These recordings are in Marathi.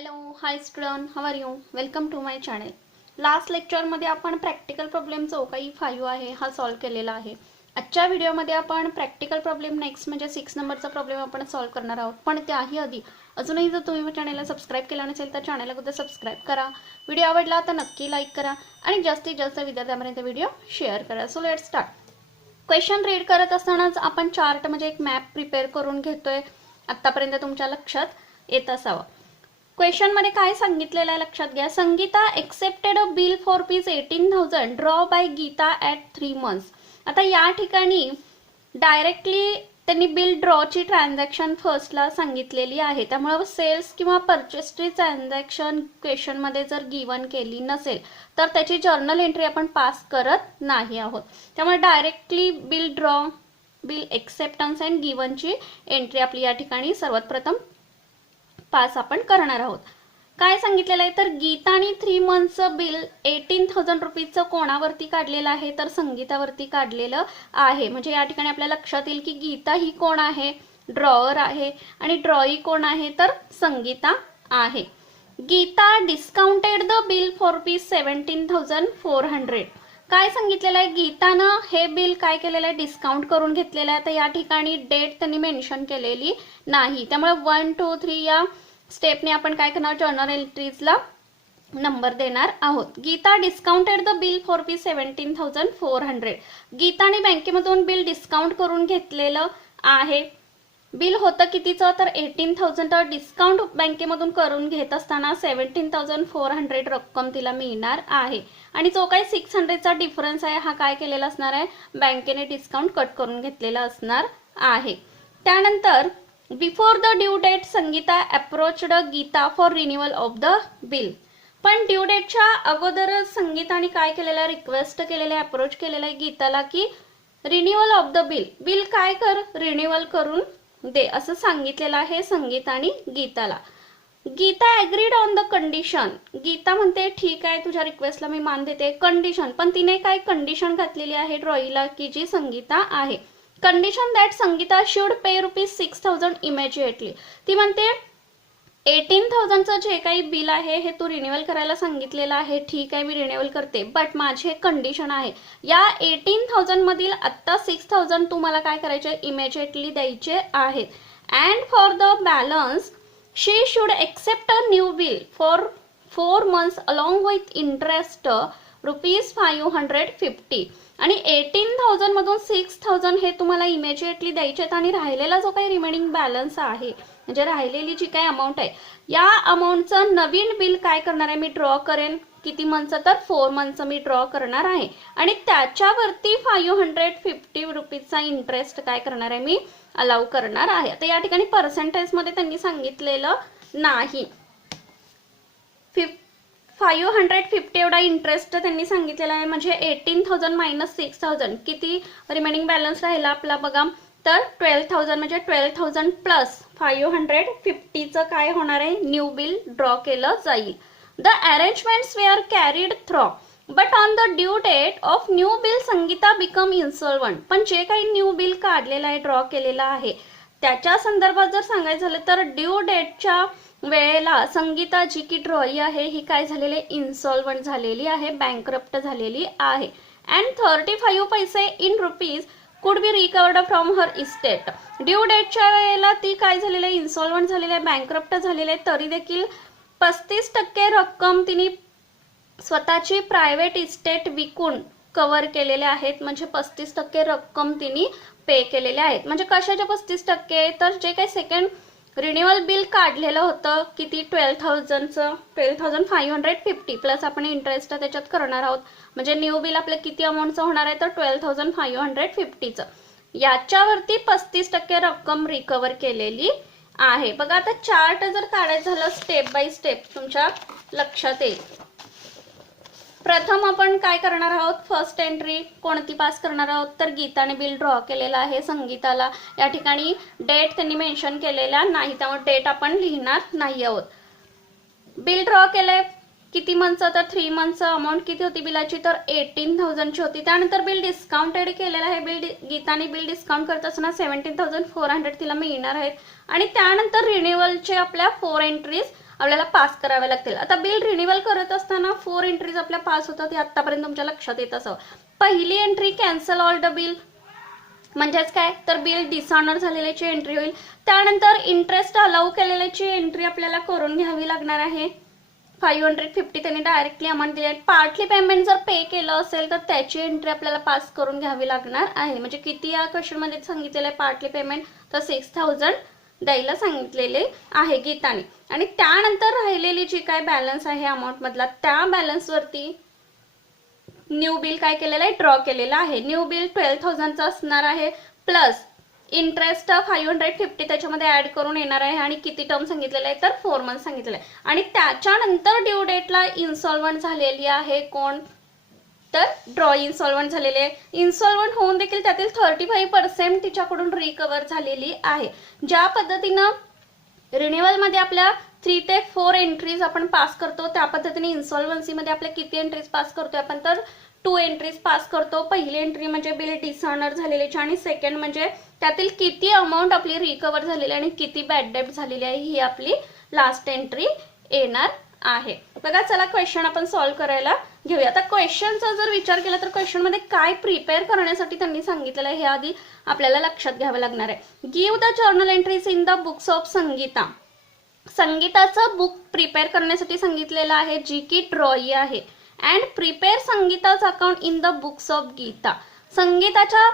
Hello hi student, how are you? Welcome to my channel. Last लेक्चरमध्ये आपण प्रॅक्टिकल प्रॉब्लेम चौकाई 5 आहे हा सॉल्व केलेला आहे. आजच्या व्हिडिओमध्ये आपण प्रॅक्टिकल प्रॉब्लेम नेक्स्ट म्हणजे 6 नंबरचा प्रॉब्लेम आपण सॉल्व करणार आहोत. पण त्याही आधी अजूनही जर तुम्ही चॅनलला सबस्क्राईब केलं नसेल तर चॅनलला सुद्धा सबस्क्राईब करा. व्हिडिओ आवडला तर नक्की लाईक करा आणि जास्तीत जास्त विद्यार्थ्यांपर्यंत व्हिडिओ शेअर करा. So let's start. Question read करत असतानाच आपण चार्ट म्हणजे एक मॅप प्रिपेअर करून घेतोय. आतापर्यंत तुमच्या लक्षात येत असावं. क्वेश्चन मध्ये काय सांगितलेलं आहे लक्षात घ्या. Sangeeta accepted a bill for ₹18,000 draw by Geeta at 3 months. आता या ठिकाणी डायरेक्टली त्यांनी बिल ड्रॉची ट्रान्झॅक्शन फर्स्टला सांगितलेली आहे. त्यामुळे सेल्स किंवा परचेसची ट्रान्झॅक्शन क्वेश्चनमध्ये जर गिवन केली नसेल तर त्याची जर्नल एंट्री आपण पास करत नाही आहोत. त्यामुळे directly bill draw, bill acceptance and गिवनची एंट्री आपली या ठिकाणी सर्वात प्रथम पास आपण करणार आहोत. काय सांगितलेलं आहे तर गीतानी 3 monthsचं बिल 18,000 रुपीजचं कोणावरती काढलेलं आहे तर संगीतावरती काढलेलं आहे. म्हणजे या ठिकाणी आपल्या लक्षात येईल की गीता ही कोण आहे, ड्रॉवर आहे आणि ड्रॉई कोण आहे तर संगीता आहे. Geeta discounted the bill for ₹17,400. काय सांगितलेलं आहे गीतानं हे बिल काय केलेलं आहे डिस्काउंट करून घेतलेलं आहे. तर या ठिकाणी डेट त्यांनी मेन्शन केलेली नाही. त्यामुळे 1, 2, 3 या स्टेपने आपण काय करणार जर्नल एंट्रीजला नंबर देणार आहोत. Geeta discounted the bill for ₹17,400. गीताने बँकेमधून बिल डिस्काउंट करून घेतलेलं आहे. बिल होतं कितीचं तर 18,000. तर डिस्काउंट बँकेमधून करून घेत असताना 17,400 रक्कम तिला मिळणार आहे. आणि जो काही 600चा डिफरन्स आहे हा काय केलेला असणार आहे बँकेने डिस्काउंट कट करून घेतलेला असणार आहे. त्यानंतर before the due date Sangeeta approached Geeta for renewal of the bill. पण ड्यू डेटच्या अगोदर संगीताने काय केलेलं आहे रिक्वेस्ट केलेलं आहे, अप्रोच केलेलं आहे गीताला की renewal of the bill, bill काय कर रिन्युअल करून दे असं सांगितलेलं आहे संगीताने गीताला. Geeta agreed on the condition. Geeta म्हणते ठीक आहे तुझ्या रिक्वेस्टला मी मान देते. कंडिशन, पण तिने काय कंडिशन घातलेली आहे ड्रॉईला की जी संगीता आहे. Condition that Sangeeta should pay ₹6,000 immediately. ती म्हणते 18,000चं जे काही बिल आहे हे तू रिन्युअल करायला सांगितलेलं आहे. ठीक आहे मी रिन्युअल करते, बट माझे कंडिशन आहे या 18,000 मधील आत्ता 6,000 तू मला काय करायचे इमिजिएटली द्यायचे आहेत. And for the balance she should accept a new bill for 4 months along with interest ₹550. आणि 18,000 मधून 6,000 हे तुम्हाला इमिजिएटली द्यायचे आहेत. आणि राहिलेला जो काही रिमेनिंग बॅलन्स आहे म्हणजे राहिलेली जी काही अमाऊंट आहे या अमाऊंटचं नवीन बिल काय करणार आहे मी ड्रॉ करेन. किती मंथचं तर 4 monthsचं मी ड्रॉ करणार आहे. आणि त्याच्यावरती ₹550चा इंटरेस्ट काय करणार आहे मी अलाउ करणार आहे. आता या ठिकाणी पर्सेंटेजमध्ये त्यांनी सांगितलेलं नाही. 550 एवढा इंटरेस्ट त्यांनी सांगितलेला आहे. म्हणजे 18,000 मायनस 6,000 किती रिमेनिंग बॅलन्स राहिला आपला बघा तर 12,000. म्हणजे 12,000 प्लस 550चं काय होणार आहे न्यू बिल ड्रॉ केलं जाईल. The arrangements were carried through but on the due date of new bill Sangeeta become insolvent. पण जे काही न्यू बिल काढलेलं आहे ड्रॉ केलेलं आहे त्याच्या संदर्भात जर सांगायचं झालं तर ड्यू डेटच्या वेळेला संगीता जी की ड्रॉई आहे ही काय झालेली इन्सॉल्वंट झालेली आहे, बँकरप्ट झालेली आहे. अँड 35 पैसे in rupees could be recovered from her estate. Due डेटच्या वेळेला ती काय झालेली आहे इन्सॉल्वंट झालेली आहे, बँकरप्ट झालेली आहे. तरी देखील 35% रक्कम तिने स्वतःची प्रायव्हेट इस्टेट विकून कव्हर केलेले आहेत. म्हणजे 35% रक्कम तिने पे केलेले आहेत. म्हणजे कशाच्या 35% तर जे काही सेकंड रिन्युअल बिल काढलेलं होतं किती 12,000चं 12,550 प्लस आपण इंटरेस्ट त्याच्यात करणार आहोत. म्हणजे न्यू बिल आपलं किती अमाऊंटचं होणार आहे तर 12,550चं. याच्यावरती 35% रक्कम रिकवर केलेली आहे. बघा आता चार्ट जर काढायचं झालं स्टेप बाय स्टेप तुमच्या लक्षात येईल. प्रथम आपण काय करणार आहोत फर्स्ट एंट्री कोणती पास करणार आहोत तर गीताने बिल ड्रॉ केलेला आहे संगीताला. या ठिकाणी डेट त्यांनी मेन्शन केलेला नाही त्यामुळे डेट आपण लिहिणार नाही आहोत. बिल ड्रॉ केलंय किती मंथचं तर 3 monthsचं. अमाऊंट किती होती बिलाची तर 18,000ची होती. त्यानंतर बिल डिस्काउंटेड केलेलं आहे. गीताने बिल डिस्काउंट करत असताना 17,400 तिला मिळणार आहेत. आणि त्यानंतर रिन्युअलचे आपल्या 4 एंट्रीज आपल्याला पास कराव्या लागतील. आता बिल रिन्युअल करत असताना 4 एंट्रीज आपल्या पास होतात, हे आतापर्यंत तुमच्या लक्षात येत असावं. पहिली entry cancel all the bill, म्हणजेच काय तर बिल डिसऑनर झालेल्याची एंट्री होईल. त्यानंतर इंटरेस्ट अलाउ केलेल्याची एंट्री आपल्याला करून घ्यावी लागणार आहे. 550 त्यांनी डायरेक्टली अमाऊंट दिली आहे. पार्टली पेमेंट जर पे केलं असेल तर त्याची एंट्री आपल्याला पास करून घ्यावी लागणार आहे. म्हणजे किती या क्वेश्चनमध्ये सांगितलेलं आहे पार्टली पेमेंट, तर 6000 द्यायला सांगितलेले आहे गीताने. आणि त्यानंतर राहिलेली जी काय बॅलन्स आहे अमाऊंट मधला, त्या बॅलन्सवरती न्यू बिल काय केलेलं आहे, ड्रॉ केलेलं आहे. न्यू बिल 12,000चं असणार आहे, प्लस इंटरेस्ट 550 त्याच्यामध्ये ऍड करून येणार आहे. आणि किती टर्म सांगितलेलं आहे तर 4 मंथ सांगितलेलं आहे. आणि त्याच्यानंतर ड्यू डेटला इन्सॉल्वंट झालेली आहे कोण, तर ड्रॉ इन्सॉल्वंट झालेले आहे. इन्सॉल्वंट होऊन देखील त्यातील 35% तिच्याकडून रिकवर झालेली आहे. ज्या पद्धतीनं रिन्युअलमध्ये आपल्या 3 ते 4 एंट्रीज आपण पास करतो, त्या पद्धतीने इन्सॉल्वन्सीमध्ये आपल्या किती एंट्रीज पास करतोय आपण, तर 2 एंट्रीज पास करतो. पहिली एंट्री म्हणजे बिल डिसऑनर झालेल्याची, आणि सेकंड म्हणजे त्यातील किती अमाऊंट आपली रिकवर झालेली आणि किती बॅड डेट झालेली आहे, ही आपली लास्ट एंट्री येणार आहे. बघा चला क्वेश्चन आपण सॉल्व्ह करायला घेऊया. आता क्वेश्चनचा जर विचार केला तर क्वेश्चन मध्ये काय प्रिपेअर करण्यासाठी त्यांनी सांगितलेलं आहे हे आधी आपल्याला लक्षात घ्यावं लागणार आहे. Give the journal entries in the books of Sangeeta. संगीताचं बुक प्रिपेअर करण्यासाठी सांगितलेलं आहे, जी की ड्रॉई आहे. अँड प्रिपेअर संगीताचं account in the books of Geeta. संगीताच्या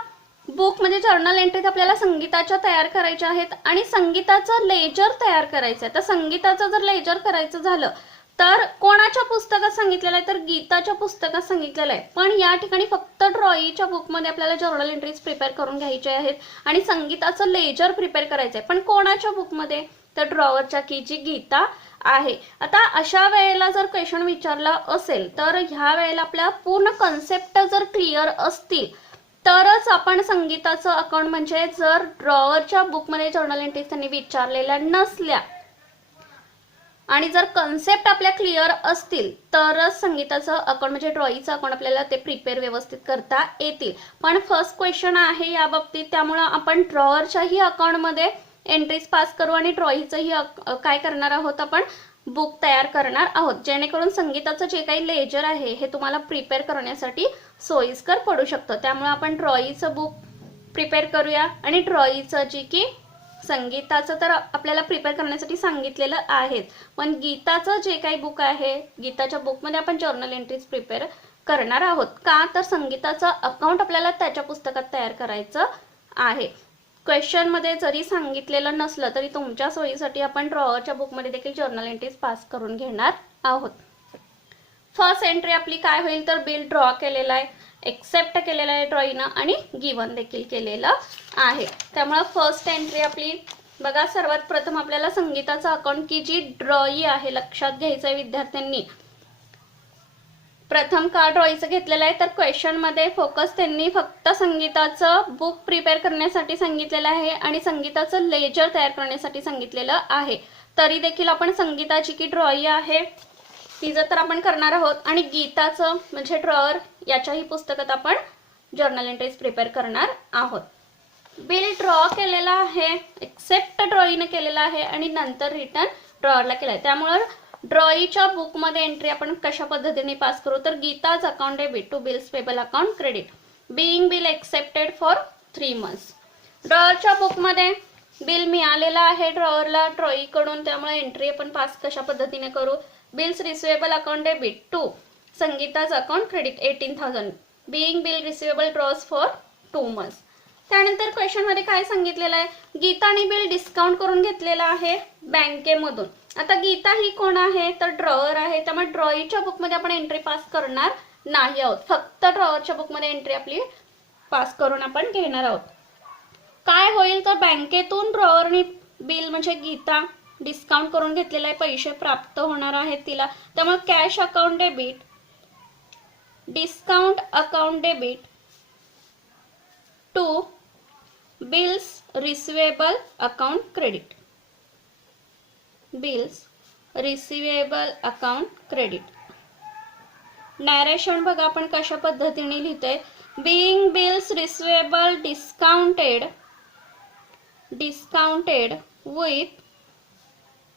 बुक म्हणजे जर्नल एंट्रीज आपल्याला संगीताच्या तयार करायच्या आहेत, आणि संगीताचं लेजर तयार करायचं आहे. तर संगीताचं जर लेजर करायचं झालं तर कोणाच्या पुस्तकात सांगितलेलं आहे, तर गीताच्या पुस्तकात सांगितलेलं आहे. पण या ठिकाणी फक्त ड्रॉईच्या बुकमध्ये आपल्याला जर्नल एंट्रीज प्रिपेअर करून घ्यायचे आहेत, आणि संगीताचं लेजर प्रिपेअर करायचं आहे. पण कोणाच्या बुकमध्ये, तर ड्रॉवरच्या की जी गीता आहे. आता अशा वेळेला जर क्वेश्चन विचारला असेल तर ह्या वेळेला आपल्या पूर्ण कन्सेप्ट जर क्लिअर असतील तरच आपण संगीताचं अकाउंट, म्हणजे जर ड्रॉवरच्या बुकमध्ये जर्नल एंट्रीज त्यांनी विचारलेल्या नसल्या आणि जर कन्सेप्ट आपल्या क्लिअर असतील तरच संगीताचं अकाउंट म्हणजे ड्रॉईचं अकाउंट आपल्याला ते प्रिपेअर व्यवस्थित करता येतील. पण फर्स्ट क्वेश्चन आहे या बाबतीत, त्यामुळे आपण ड्रॉवरच्याही अकाउंटमध्ये एंट्रीज पास करू आणि ड्रॉईचंही काय करणार आहोत, आपण बुक तयार करणार आहोत, जेणेकरून संगीताचं जे काही लेजर आहे हे तुम्हाला प्रिपेअर करण्यासाठी सोयीस्कर पडू शकतं. त्यामुळे आपण ड्रॉईचं बुक प्रिपेअर करूया, आणि ड्रॉईचं जी की संगीताचं तर आपल्याला प्रिपेअर करण्यासाठी सांगितलेलं आहे, पण गीताचं जे काही बुक आहे, गीताच्या बुकमध्ये आपण जर्नल एंट्रीज प्रिपेअर करणार आहोत. का तर संगीताचं अकाउंट आपल्याला त्याच्या पुस्तकात तयार करायचं आहे. क्वेश्चन मध्ये जरी सांगितलेलं नसलं तरी तुमच्या सोयीसाठी आपण ड्रॉवरच्या बुकमध्ये देखील जर्नल एंट्रीज पास करून घेणार आहोत. फर्स्ट एंट्री आपली काय होईल, तर बिल ड्रॉ केलेला आहे, एक्सेप्ट केलेला आहे ड्रॉईनं, आणि गिवन देखील केलेलं आहे. त्यामुळे फर्स्ट एंट्री आपली बघा, सर्वात प्रथम आपल्याला संगीताचं अकाउंट की जी ड्रॉई आहे लक्षात घ्यायचं आहे विद्यार्थ्यांनी. प्रथम का ड्रॉईचं घेतलेलं आहे, तर क्वेश्चन मध्ये फोकस त्यांनी फक्त संगीताचं बुक प्रिपेअर करण्यासाठी सांगितलेलं आहे आणि संगीताचं लेजर तयार करण्यासाठी सांगितलेलं आहे. तरी देखील आपण संगीताची की ड्रॉई आहे तिचं तर आपण करणार आहोत, आणि गीताचं म्हणजे ड्रॉवर याच्याही पुस्तकात आपण जर्नल एंट्रीज प्रिपेअर करणार आहोत. बिल ड्रॉ केलेला आहे, एक्सेप्ट ड्रॉईनं केलेला आहे, आणि नंतर रिटर्न ड्रॉवरला केला आहे. त्यामुळे ड्रॉईच्या बुकमध्ये एंट्री आपण कशा पद्धतीने पास करू, तर Geeta's account debit to bills payable account credit being bill accepted for 3 months. ड्रॉवरच्या बुकमध्ये बिल मिळालेला आहे ड्रॉवरला ड्रॉईकडून, त्यामुळे एंट्री आपण पास कशा पद्धतीने करू, bills receivable account debit to Sangeeta's account credit 18,000 being bill receivable draws for 2 months. त्यानंतर क्वेश्चन मध्ये काय सांगितलेलं आहे, गीताने बिल डिस्काउंट करून घेतलेला आहे बँकेमधून. आता गीता ही कोण आहे, तर ड्रॉवर आहे, त्यामुळे ड्रॉईच्या बुकमध्ये आपण एंट्री पास करणार नाही आहोत, फक्त ड्रॉवरच्या बुकमध्ये एंट्री आपली पास करून आपण घेणार आहोत. काय होईल, तर बँकेतून ड्रॉवरने बिल म्हणजे गीता डिस्काउंट करून घेतलेला आहे, पैसे प्राप्त होणार आहेत तिला, त्यामुळे cash account debit discount account debit to bills receivable account credit bills receivable account credit. Narration बघा आपण कशा पद्धतीने लिहितोय, being bills receivable discounted with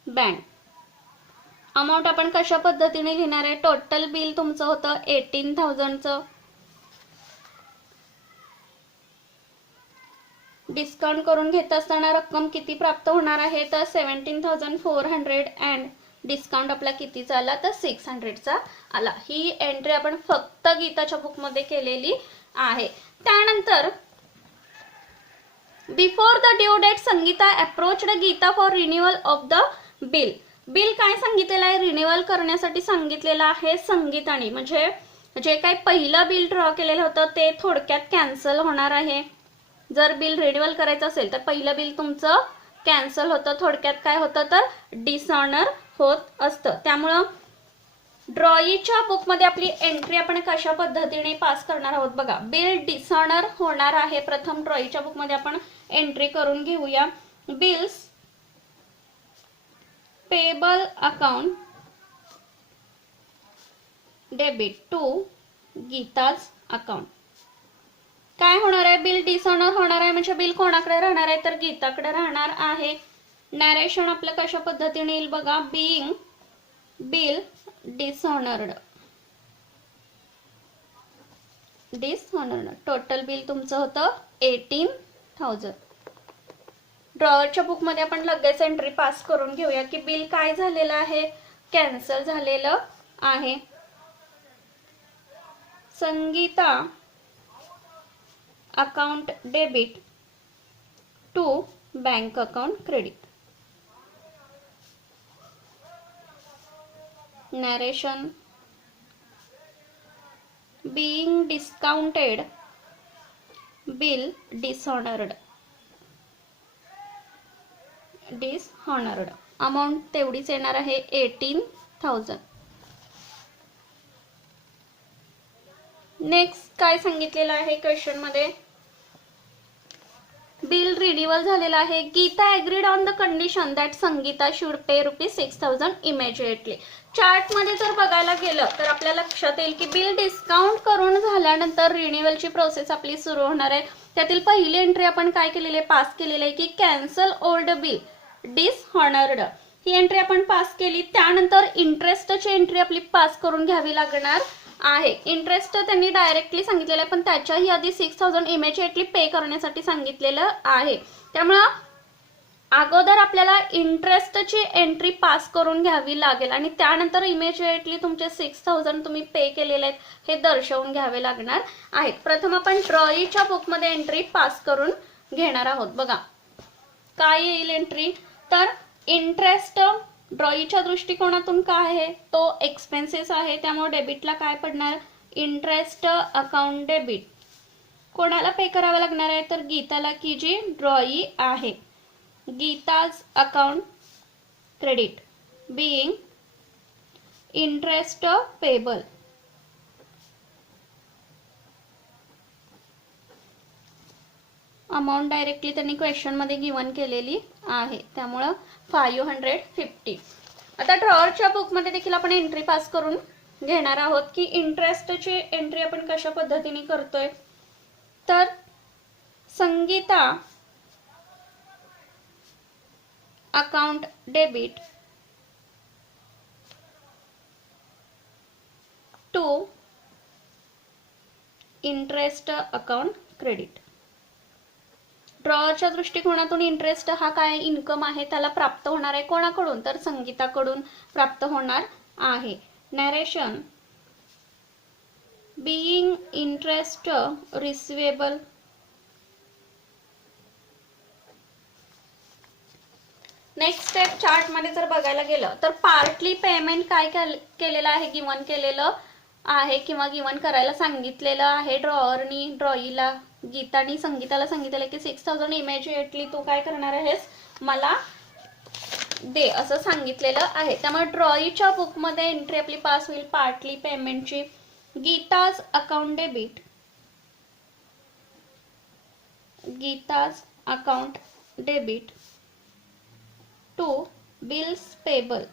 bank amount आपण कशा पद्धतीने लिहिणार आहे, टोटल बिल तुमचं होतं 18,000चं, डिस्काउंट करून घेत असताना रक्कम किती प्राप्त होणार आहे, तर 17,400 अँड डिस्काउंट आपला किती झाला, तर 600चा आला. ही एंट्री आपण फक्त गीताच्या बुकमध्ये केलेली आहे. त्यानंतर before the due date Sangeeta approached Geeta for renewal of the bill. Bill काय सांगितलेलं आहे, रिन्युअल करण्यासाठी सांगितलेलं आहे संगीताने. म्हणजे जे काही पहिलं बिल ड्रॉ केलेलं होतं ते थोडक्यात कॅन्सल होणार आहे. जर बिल रिन्युअल करायचं असेल तर पहिलं बिल तुमचं कॅन्सल होतं. थोडक्यात काय होतं तर डिसऑनर होत असतं. त्यामुळं ड्रॉईच्या बुकमध्ये आपली एंट्री आपण कशा पद्धतीने पास करणार आहोत बघा. बिल डिसऑनर होणार आहे. प्रथम ड्रॉईच्या बुकमध्ये आपण एंट्री करून घेऊया. Bills payable account debit to Geeta's account. काय होणार आहे, बिल डिसऑनर होणार आहे. म्हणजे बिल कोणाकडे राहणार आहे, तर गीताकडे राहणार आहे. नॅरेशन आपलं कशा पद्धतीने येईल बघा. Being bill dishonoured, total bill तुमचं होतं 18,000. ड्रॉवरच्या बुकमध्ये आपण लगेच एंट्री पास करून घेऊया की बिल काय झालेलं आहे, कॅन्सल झालेलं आहे. Sangeeta account debit to bank account credit. Narration being discounted bill dishonoured. Amount तेवढीच येणार आहे 18,000. नेक्स्ट काय सांगितलेलं आहे क्वेश्चन मध्ये, बिल रिन्युअल झालेला आहे. Geeta agreed on the condition that Sangeeta should pay ₹6,000 immediately. Chart मध्ये जर बघायला गेलं तर आपल्या लक्षात येईल की बिल डिस्काउंट करून झाल्यानंतर रिन्युअलची प्रोसेस आपली सुरू होणार आहे. त्यातील पहिली एंट्री आपण काय केलेली आहे, पास केलेली आहे की कॅन्सल ओल्ड बिल डिसऑनर्ड. ही एंट्री आपण पास केली. त्यानंतर इंटरेस्टची एंट्री आपली पास करून घ्यावी लागणार आहे. इंटरेस्ट त्यांनी डायरेक्टली सांगितलेलं आहे पण त्याच्याही आधी 6,000 इमिजिएटली पे करण्यासाठी सांगितलेलं आहे. त्यामुळं अगोदर आपल्याला इंटरेस्टची एंट्री पास करून घ्यावी लागेल आणि त्यानंतर इमिजिएटली तुमचे 6,000 तुम्ही पे केलेले आहेत हे दर्शवून घ्यावे लागणार आहेत. प्रथम आपण ड्रॉईच्या बुकमध्ये एंट्री पास करून घेणार आहोत. बघा काय येईल एंट्री, तर इंटरेस्ट ड्रॉईच्या दृष्टिकोनातून काय आहे, तो एक्सपेन्सेस आहे. त्यामुळे डेबिटला काय पडणार, इंटरेस्ट अकाउंट डेबिट. कोणाला पे करावं लागणार आहे, तर गीताला की जी ड्रॉई आहे. Geeta's account credit being interest payable. Amount directly त्यांनी क्वेश्चन मध्ये गिवन केलेली आहे. त्यामुळं 550. आता ड्रॉवरच्या बुकमध्ये देखील आपण एंट्री पास करून घेणार आहोत की इंटरेस्टची एंट्री आपण कशा पद्धतीने करतोय, तर Sangeeta account debit to interest account credit. ड्रॉवरच्या दृष्टिकोनातून इंटरेस्ट हा काय इन्कम आहे त्याला प्राप्त होणार आहे. कोणाकडून, तर संगीताकडून प्राप्त होणार आहे. Narration being interest receivable next step chart मध्ये जर बघायला गेलं तर पार्टली पेमेंट काय केलेलं आहे, गिवन केलेलं आहे किंवा गिवन करायला सांगितलेलं आहे. ड्रॉवरनी ड्रॉईला गीतानी संगीताला सांगितलेलं की 6,000 इमिजिएटली तू काय करणार आहेस मला दे असं सांगितलेलं आहे. त्यामुळे ड्रॉईच्या बुकमध्ये एंट्री आपली पास होईल पार्टली पेमेंटची. Geeta's account debit, Geeta's account debit to bills payable,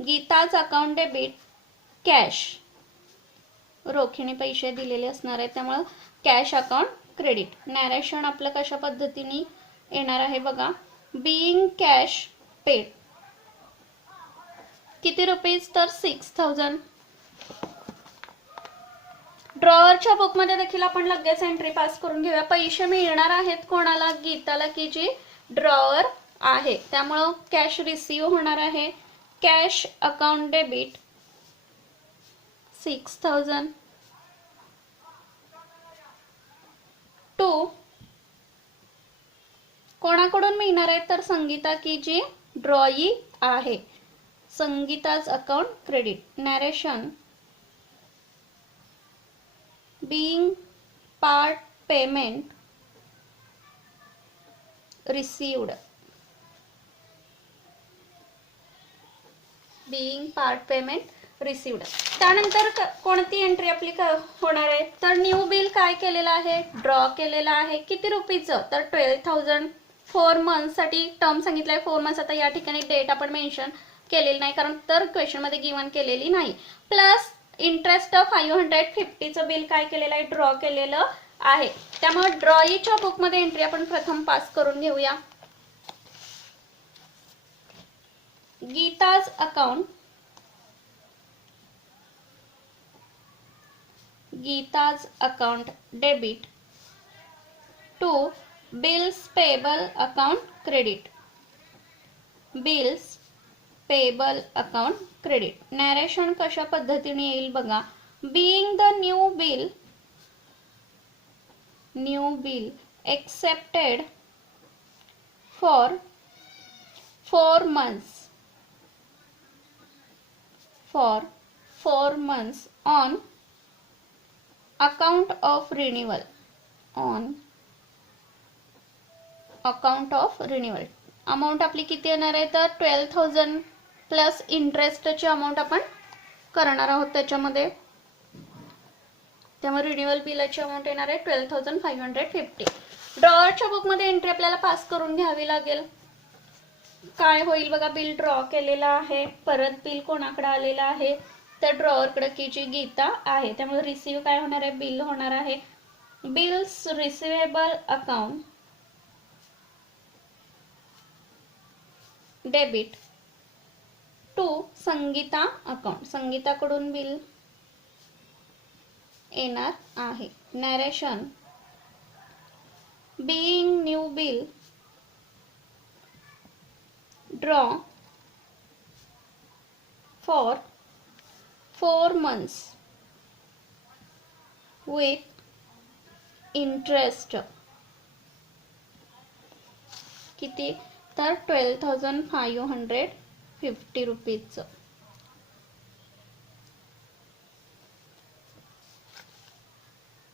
Geeta's account debit cash, रोखीने पैसे दिलेले असणार आहेत त्यामुळे कॅश अकाउंट क्रेडिट. नॅरेशन आपलं कशा पद्धतीने येणार आहे बघा. बीइंग कॅश पेड किती रुपीज तर 6000. ड्रॉवरच्या बुकमध्ये देखील आपण लगेच एंट्री पास करून घेऊया. पैसे मिळणार आहेत कोणाला? गीताला, की जी ड्रॉवर आहे. त्यामुळं कॅश रिसीव होणार आहे. कॅश अकाउंट डेबिट 6000 टू कोणाकडून मिळणार आहे तर संगीता, की जी ड्रॉई आहे. Sangeeta's account credit. Narration being part payment received. being part payment received. त्यानंतर कोणती एंट्री आपली होणार आहे तर न्यू बिल काय केलेलं आहे? ड्रॉ केलेलं आहे. किती रुपीचं तर 12000. 4 मंथ साठी टर्म सांगितलंय 4 मंथ्स. आता या ठिकाणी डेट आपण मेन्शन केलेली नाही कारण तर क्वेश्चन मध्ये गिवन केलेली नाही. प्लस इंटरेस्ट 550चं बिल काय केलेलं आहे? ड्रॉ केलेलं आहे. त्यामुळे ड्रॉईच्या बुकमध्ये एंट्री आपण प्रथम पास करून घेऊया. Geeta's account debit to bills payable account credit. Bills payable account credit. Narration कशा पद्धतीने येईल बघा. Being the new bill accepted for 4 months on account of renewal. Amount आपली किती येणार आहे तर 12000 प्लस इंटरेस्टची अमाऊंट आपण करणार आहोत त्याच्यामध्ये. त्यामुळे रिन्युअल बिलाची अमाऊंट येणार आहे 12550. ड्रॉवरच्या बुकमध्ये एंट्री आपल्याला पास करून घ्यावी लागेल. काय होईल बघा. बिल ड्रॉ केलेला आहे. परत बिल कोणाकडे आलेला आहे तर ड्रॉवरकडे, की जी गीता आहे. त्यामुळे रिसीव काय होणार आहे? बिल होणार आहे. Bills receivable account debit to Sangeeta account. संगीताकडून बिल येणार आहे. Narration being new bill draw for 4 months with interest. किती तर 12550 रुपीजचं.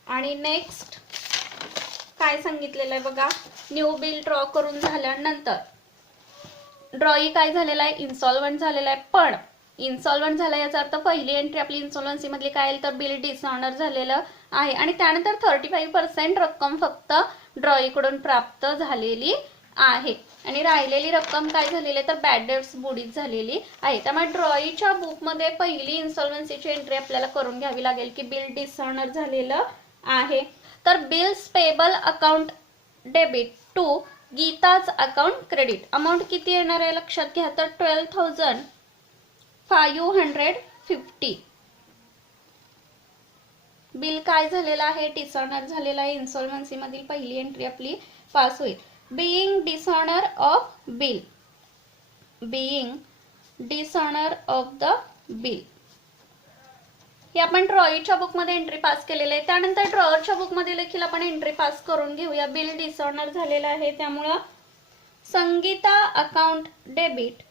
आणि नेक्स्ट काय सांगितलेलं आहे बघा. न्यू बिल ड्रॉ करून झाल्यानंतर ड्रॉई काय झालेला आहे? इन्स्टॉलमेंट झालेला आहे. पण इन्स्टॉलमेंट झाला याचा अर्थ पहिली एंट्री आपली इन्स्टॉलन्सी मधली काय येईल तर बिल डिसऑनर झालेलं आहे. आणि त्यानंतर 35% रक्कम फक्त ड्रॉईकडून प्राप्त झालेली आहे. आणि राहिलेली रक्कम काय झालेली आहे तर बॅड डेट्स बुडीत झालेली आहे. त्यामुळे ड्रॉईच्या बुकमध्ये पहिली इन्स्टॉलमेंसीची एंट्री आपल्याला करून घ्यावी लागेल की बिल डिसऑनर झालेलं आहे. तर bills payable account debit to Geeta's account credit. Amount किती येणार आहे लक्षात घ्या तर 12550. बिल काय झालेलं आहे? डिसऑनर झालेला आहे. इन्स्टॉलमेंसी मधील पहिली एंट्री आपली पास होईल. Being dishonour of bill. The bill हे आपण ड्रॉईच्या बुकमध्ये एंट्री पास केलेले आहे. त्यानंतर ड्रॉवरच्या बुकमध्ये देखील आपण एंट्री पास करून घेऊया. बिल डिसऑनर झालेलं आहे त्यामुळं Sangeeta account debit.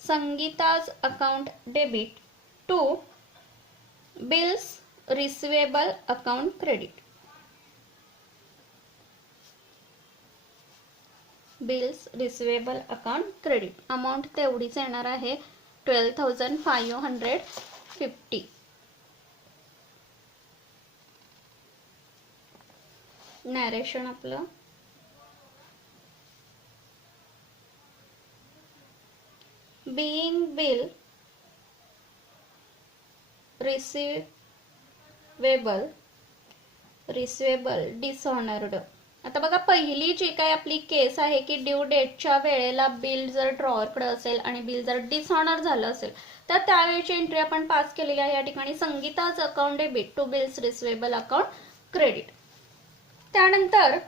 Sangeeta's account debit to bills receivable account credit. Bills receivable account credit. Amount तेवढीच येणार आहे 12550. नॅरेशन आपलं बीइंग बिल रिसिवेबल डिसऑनर्ड आता बघा पहिली जी काय आपली केस आहे की ड्यू डेटच्या वेळेला बिल जर ड्रॉवरकडे असेल आणि बिल जर डिसऑनर झालं असेल तर त्यावेळेची एंट्री आपण पास केलेली आहे या ठिकाणी Sangeeta's account debit to bills receivable account credit. त्यानंतर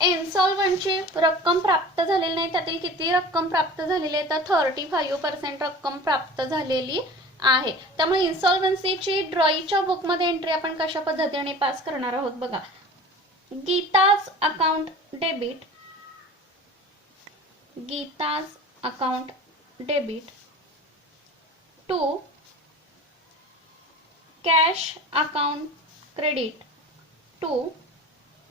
इन्सॉल्वंटची रक्कम प्राप्त झालेली नाही, त्यातील किती रक्कम प्राप्त झालेली आहे तर 35% रक्कम प्राप्त झालेली आहे. त्यामुळे इन्सॉल्वन्सीची ड्रॉईच्या बुकमध्ये एंट्री आपण कशा पद्धतीने पास करणार आहोत बघा. Geeta's account debit, Geeta's account debit to cash account credit to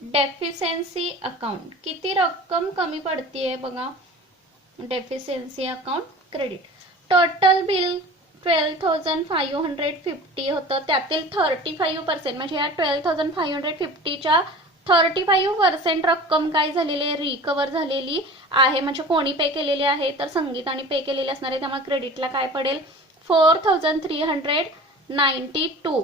deficiency account. किती रक्कम कमी पडतीये बघा, deficiency account credit. Total bill 12,550 होतं, त्यातील 35% म्हणजे या 12,550च्या 35% रक्कम काय झालेली आहे, रिकवर झालेली आहे. म्हणजे कोणी पे केलेली आहे तर संगीताने पे केलेली असणार आहे. त्यामुळे क्रेडिटला काय पडेल 4,392.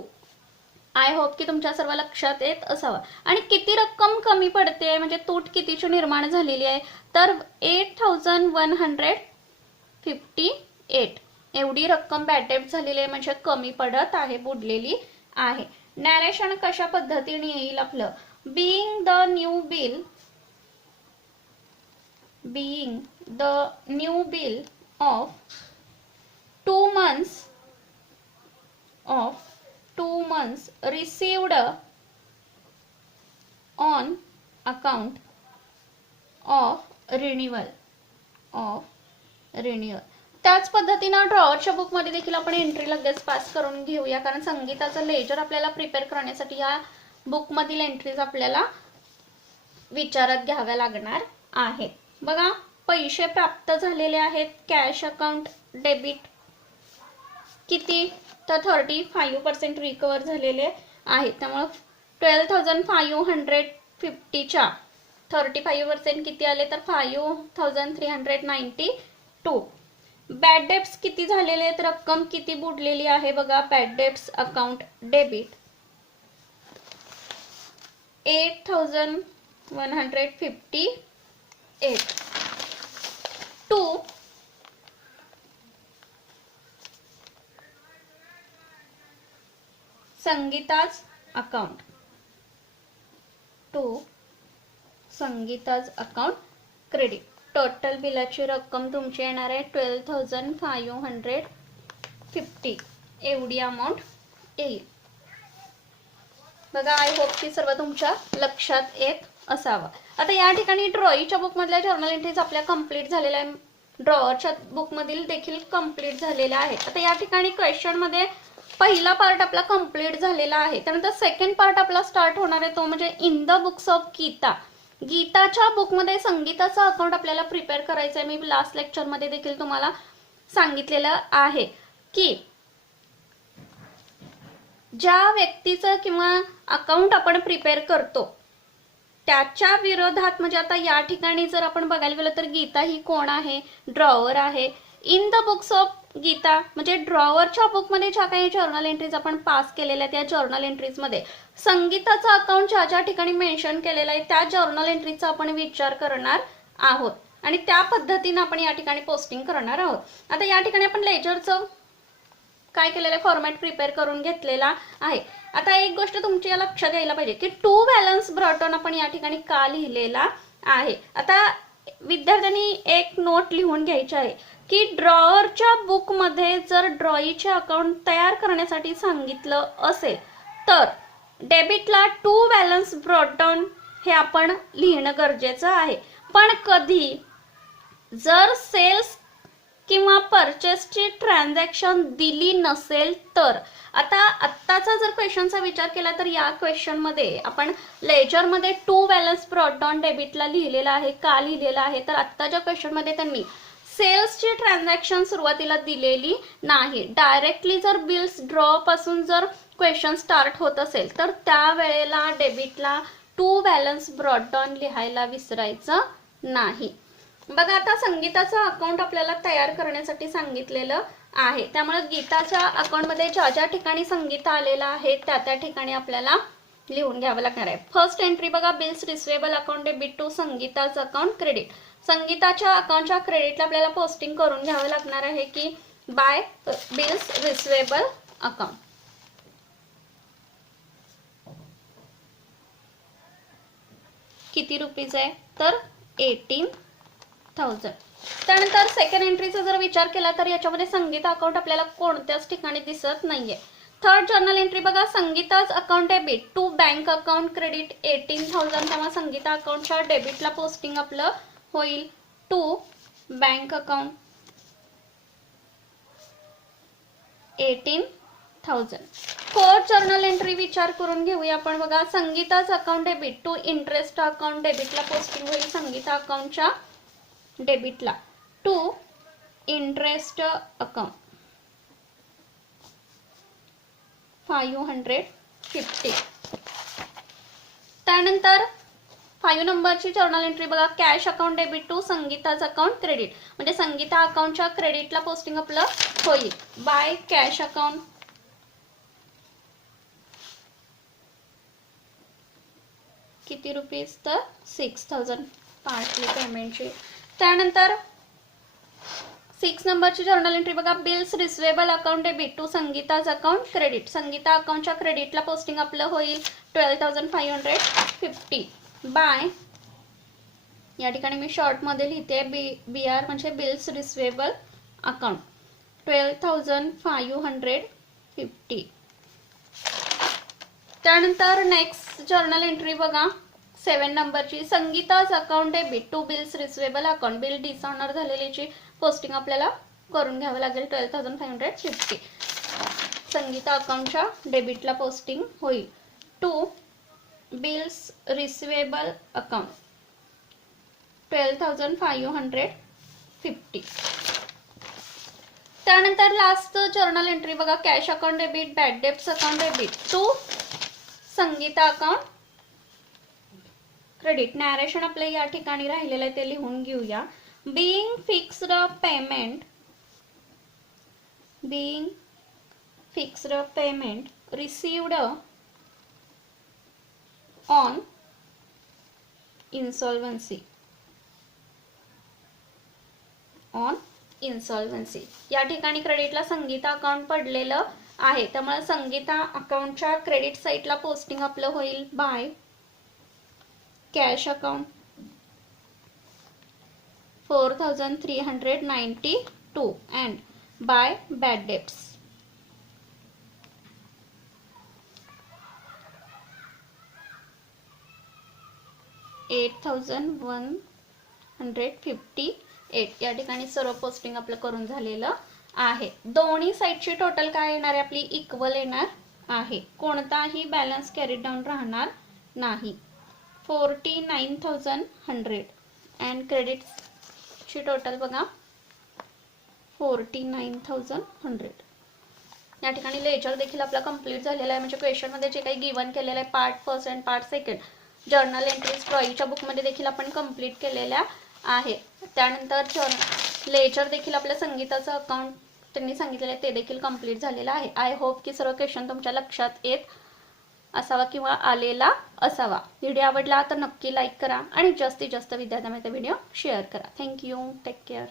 आय होप की तुमच्या सर्व लक्षात येत असावं. आणि किती रक्कम कमी पडते म्हणजे तूट कितीची निर्माण झालेली आहे तर 8,158 एवढी रक्कम बॅड डेट झालेली आहे म्हणजे कमी पडत आहे, बुडलेली आहे. नॅरेशन कशा पद्धतीने येईल आपलं. Being the new bill of 2 months received on account of renewal. त्याच पद्धतीने ड्रॉवरच्या बुकमध्ये देखील आपण एंट्री लगेच पास करून घेऊया, कारण संगीताचं लेजर आपल्याला प्रिपेअर करण्यासाठी या बुकमधील एंट्रीज आपल्याला विचारात घ्याव्या लागणार आहेत. बघा पैसे प्राप्त झालेले आहेत कॅश अकाउंट डेबिट किती तर 35% रिकवर झालेले आहेत. त्यामुळे 12,550च्या 35% किती आले तर 5,392. बॅड डेट्स किती झालेले आहेत, रक्कम किती बुडलेली आहे बघा. Bad debts account debit 8,158 to Sangeeta's account credit. Total बिलाची रक्कम तुमची येणार आहे 12,550 एवढी अमाऊंट येईल. बघा आय होप की सर्व तुमच्या लक्षात येत असावं. आता या ठिकाणी ड्रॉईच्या बुकमधल्या जर्नल एंट्रीज आपल्या कंप्लीट झालेल्या आहे, ड्रॉवरच्या बुकमधील देखील कंप्लीट झालेल्या आहेत. आता या ठिकाणी क्वेश्चनमध्ये पहिला पार्ट आपला कंप्लीट झालेला आहे. त्यानंतर सेकंड पार्ट आपला स्टार्ट होणार आहे, तो म्हणजे in the books of Geeta. गीताच्या बुकमध्ये संगीताचं अकाउंट आपल्याला प्रिपेअर करायचं आहे. मी लास्ट लेक्चरमध्ये देखील तुम्हाला सांगितलेलं आहे की ज्या व्यक्तीचं किंवा अकाउंट आपण प्रिपेअर करतो त्याच्या विरोधात, म्हणजे आता या ठिकाणी जर आपण बघायला गेलो तर गीता ही कोण आहे, ड्रॉवर आहे. In the books of Geeta म्हणजे ड्रॉवरच्या बुकमध्ये ज्या काही जर्नल एंट्रीज आपण पास केलेल्या त्या जर्नल एंट्रीजमध्ये संगीताचं अकाउंट ज्या ज्या ठिकाणी मेन्शन केलेलं आहे त्या जर्नल एंट्रीचा आपण विचार करणार आहोत आणि त्या पद्धतीने आपण या ठिकाणी पोस्टिंग करणार आहोत. आता या ठिकाणी आपण लेजरचं काय केलेलं फॉर्मॅट प्रिपेअर करून घेतलेला आहे. आता एक गोष्ट तुमची या लक्षात यायला पाहिजे की टू बॅलन्स ब्रॉट ऑन आपण या ठिकाणी का लिहिलेला आहे. आता विद्यार्थ्यांनी एक नोट लिहून घ्यायची आहे की ड्रॉवरच्या बुकमध्ये जर ड्रॉईचे अकाउंट तयार करण्यासाठी सांगितलं असेल तर डेबिटला टू बॅलन्स ब्रॉट डाउन हे आपण लिहिणं गरजेचं आहे. पण कधी जर सेल्स किंवा परचेसची ट्रान्झॅक्शन दिली नसेल तर, आता आत्ताचा जर क्वेश्चनचा विचार केला तर या क्वेश्चनमध्ये आपण लेजरमध्ये टू बॅलन्स ब्रॉट डाउन डेबिटला लिहिलेला आहे. का लिहिलेला आहे तर आत्ताच्या क्वेश्चनमध्ये त्यांनी सेल्सची ट्रान्झॅक्शन सुरुवातीला दिलेली नाही. डायरेक्टली जर बिल्स ड्रॉ पासून जर क्वेश्चन स्टार्ट होत असेल तर त्यावेळेला डेबिटला टू बॅलन्स ब्रॉट डाउन लिहायला विसरायचं नाही. बघा आता संगीताचं अकाउंट आपल्याला तयार करण्यासाठी सांगितलेलं आहे. त्यामुळे गीताच्या अकाउंटमध्ये ज्या ज्या ठिकाणी संगीता आलेला आहे त्या त्या ठिकाणी आपल्याला लिहून घ्यावं लागणार आहे. फर्स्ट एंट्री बघा, bills receivable account debit to संगीताच अकाउंट क्रेडिट. संगीताच्या अकाउंटच्या क्रेडिटला आपल्याला पोस्टिंग करून घ्यावं लागणार आहे की बाय बिल्स रिसिवेबल अकाउंट. किती रुपीज आहे तर 18,000. त्यानंतर सेकंड एंट्रीचा जर विचार केला तर याच्यामध्ये संगीता अकाउंट आपल्याला कोणत्याच ठिकाणी दिसत नाहीये. थर्ड जर्नल एंट्री बघा, संगीताच account debit to bank account credit 18,000. तेव्हा संगीता अकाउंटच्या डेबिटला पोस्टिंग आपलं होईल to bank account 18,000. Fourth journal entry विचार करून घेऊया आपण बघा, संगीताच account debit to interest account डेबिटला पोस्टिंग होईल संगीता अकाउंटच्या डेबिटला टू इंटरेस्ट अकाउंट 550. त्यानंतर 5 नंबरची जर्नल एंट्री बघा, कॅश अकाउंट डेबिट टू संगीताच अकाउंट क्रेडिट. म्हणजे संगीता अकाउंटच्या क्रेडिटला पोस्टिंग आपलं होईल बाय कॅश अकाउंट. किती रुपीज तर 6,000 पार्टली पेमेंटची. त्यानंतर 6 नंबरची जर्नल एंट्री बघा, bills receivable account debit to संगीताच अकाउंट क्रेडिट. संगीता अकाउंटच्या क्रेडिटला पोस्टिंग आपलं होईल 12,550 बाय, या ठिकाणी मी शॉर्टमध्ये लिहिते BR म्हणजे बिल्स रिसिवेबल अकाउंट 12,550. त्यानंतर नेक्स्ट जर्नल एंट्री बघा 7 नंबरची, संगीताच account debit to bills receivable account. Bill dishonour झालेलीची पोस्टिंग आपल्याला करून घ्यावं लागेल 12,550. संगीता अकाउंटच्या डेबिटला पोस्टिंग होईल टू बिल्स रिसिवेबल अकाउंट 12,550. त्यानंतर लास्ट जर्नल एंट्री बघा, cash account debit bad debts account debit to Sangeeta account credit. Narration आपलं या ठिकाणी राहिलेलं आहे ते लिहून घेऊया. Being fixed payment received on insolvency. या ठिकाणी क्रेडिटला संगीता अकाउंट पडलेलं आहे, त्यामुळे संगीता अकाउंटच्या क्रेडिट साईडला पोस्टिंग आपलं होईल by cash account 4,392 and by bad debts 8,158. या ठिकाणी सर्व पोस्टिंग आपलं करून झालेलं आहे. दोन्ही साईडची टोटल काय येणार आहे आपली इक्वल येणार आहे, कोणताही बॅलन्स कॅरी डाऊन राहणार नाही. 49,100 अँड क्रेडिटची टोटल बघा 49,100. या ठिकाणी लेजर देखील आपला कंप्लीट झालेला आहे, म्हणजे क्वेश्चनमध्ये जे काही गिवन केलेलं आहे part first and part second, journal entries ड्रॉईंगच्या बुकमध्ये देखील आपण कंप्लीट केलेल्या आहे. त्यानंतर लेजर देखील आपल्या संगीताचं अकाउंट त्यांनी सांगितलेलं आहे ते देखील कंप्लीट झालेलं आहे. आय होप की सर्व क्वेश्चन तुमच्या लक्षात येत असावा किंवा आलेला असावा. व्हिडिओ आवडला तर नक्की लाईक करा आणि जास्तीत जास्त विद्यार्थ्यांना व्हिडिओ शेअर करा. थँक्यू. Take care.